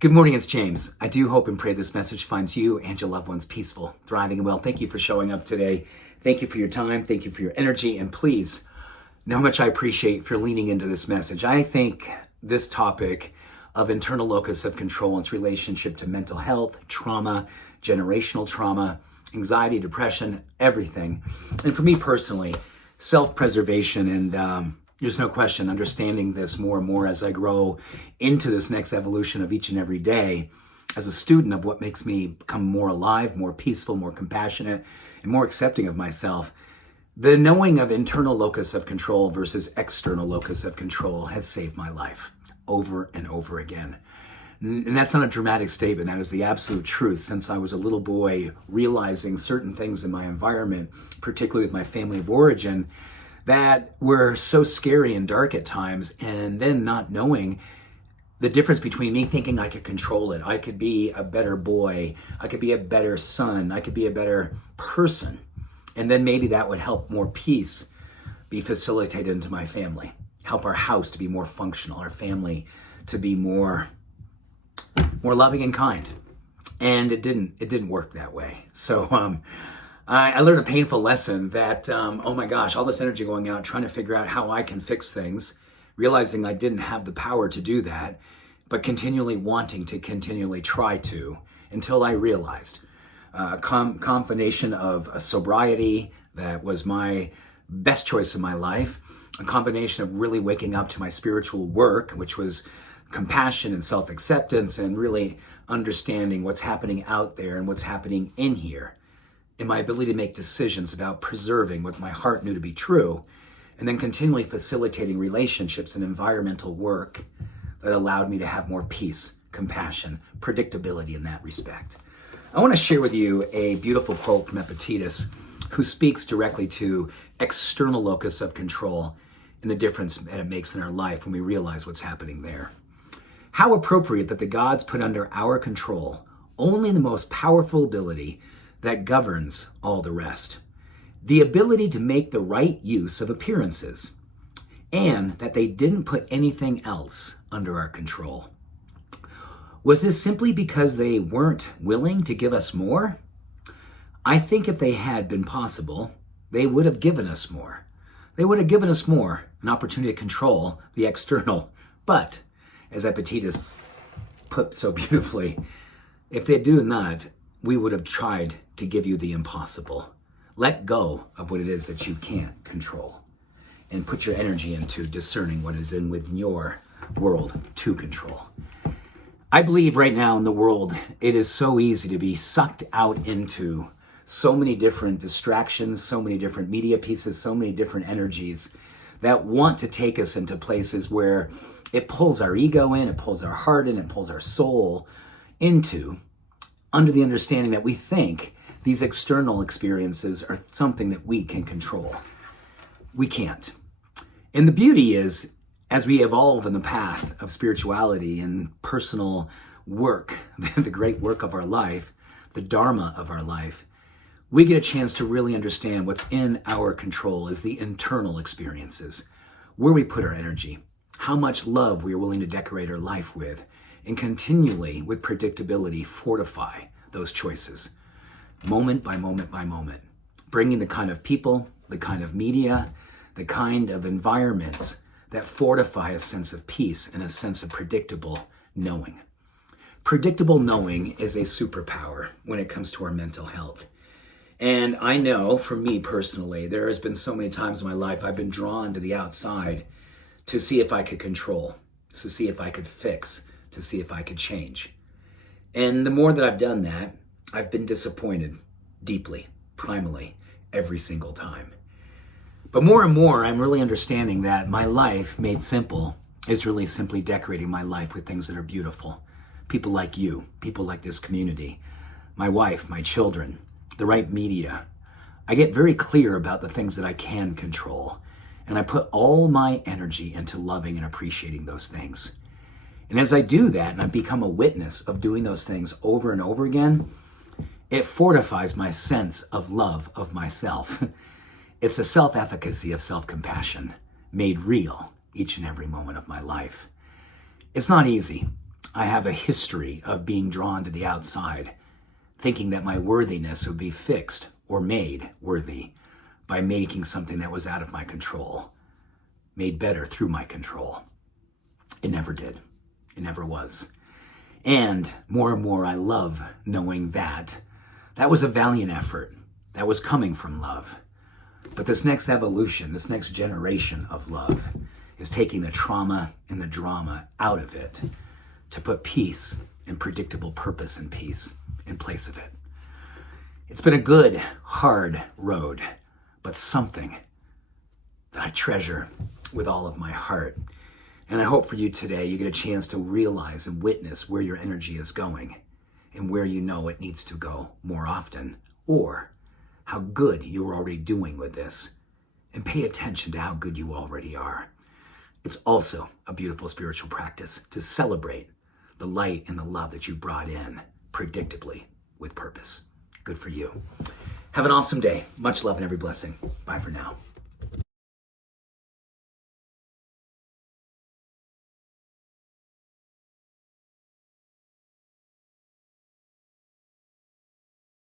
Good morning, it's James. I do hope and pray this message finds you and your loved ones peaceful, thriving, and well. Thank you for showing up today. Thank you for your time. Thank you for your energy. And please know how much I appreciate for leaning into this message. I think this topic of internal locus of control and its relationship to mental health, trauma, generational trauma, anxiety, depression, everything. And for me personally, self-preservation and there's no question understanding this more and more as I grow into this next evolution of each and every day as a student of what makes me become more alive, more peaceful, more compassionate, and more accepting of myself. The knowing of internal locus of control versus external locus of control has saved my life over and over again. And that's not a dramatic statement. That is the absolute truth. Since I was a little boy, realizing certain things in my environment, particularly with my family of origin, that were so scary and dark at times, and then not knowing the difference between me thinking I could control it. I could be a better boy. I could be a better son. I could be a better person. And then maybe that would help more peace be facilitated into my family, help our house to be more functional, our family to be more loving and kind. And it didn't work that way. So I learned a painful lesson that, oh my gosh, all this energy going out, trying to figure out how I can fix things, realizing I didn't have the power to do that, but continually wanting to continually try to, until I realized a combination of a sobriety that was my best choice in my life, a combination of really waking up to my spiritual work, which was compassion and self-acceptance and really understanding what's happening out there and what's happening in here, and my ability to make decisions about preserving what my heart knew to be true, and then continually facilitating relationships and environmental work that allowed me to have more peace, compassion, predictability in that respect. I want to share with you a beautiful quote from Epictetus, who speaks directly to external locus of control and the difference that it makes in our life when we realize what's happening there. How appropriate that the gods put under our control only the most powerful ability that governs all the rest, the ability to make the right use of appearances, and that they didn't put anything else under our control. Was this simply because they weren't willing to give us more? I think if they had been possible, they would have given us more. They would have given us more, an opportunity to control the external. But, as Epictetus put so beautifully, if they do not, we would have tried to give you the impossible. Let go of what it is that you can't control and put your energy into discerning what is within your world to control. I believe right now in the world, it is so easy to be sucked out into so many different distractions, so many different media pieces, so many different energies that want to take us into places where it pulls our ego in, it pulls our heart in, it pulls our soul into, under the understanding that we think these external experiences are something that we can control. We can't. And the beauty is, as we evolve in the path of spirituality and personal work, the great work of our life, the dharma of our life, we get a chance to really understand what's in our control is the internal experiences, where we put our energy, how much love we are willing to decorate our life with, and continually, with predictability, fortify those choices, moment by moment by moment, bringing the kind of people, the kind of media, the kind of environments that fortify a sense of peace and a sense of predictable knowing. Predictable knowing is a superpower when it comes to our mental health. And I know, for me personally, there has been so many times in my life I've been drawn to the outside to see if I could control, to see if I could fix, to see if I could change. And the more that I've done that, I've been disappointed deeply, primally, every single time. But more and more, I'm really understanding that my life made simple is really simply decorating my life with things that are beautiful. People like you, people like this community, my wife, my children, the right media. I get very clear about the things that I can control, and I put all my energy into loving and appreciating those things. And as I do that, and I become a witness of doing those things over and over again, it fortifies my sense of love of myself. It's a self-efficacy of self-compassion made real each and every moment of my life. It's not easy. I have a history of being drawn to the outside, thinking that my worthiness would be fixed or made worthy by making something that was out of my control, made better through my control. It never did. It never was. And more, I love knowing that that was a valiant effort that was coming from love. But this next evolution, this next generation of love is taking the trauma and the drama out of it to put peace and predictable purpose and peace in place of it. It's been a good, hard road, but something that I treasure with all of my heart. And I hope for you today, you get a chance to realize and witness where your energy is going and where you know it needs to go more often, or how good you're already doing with this, and pay attention to how good you already are. It's also a beautiful spiritual practice to celebrate the light and the love that you brought in predictably with purpose. Good for you. Have an awesome day. Much love and every blessing. Bye for now.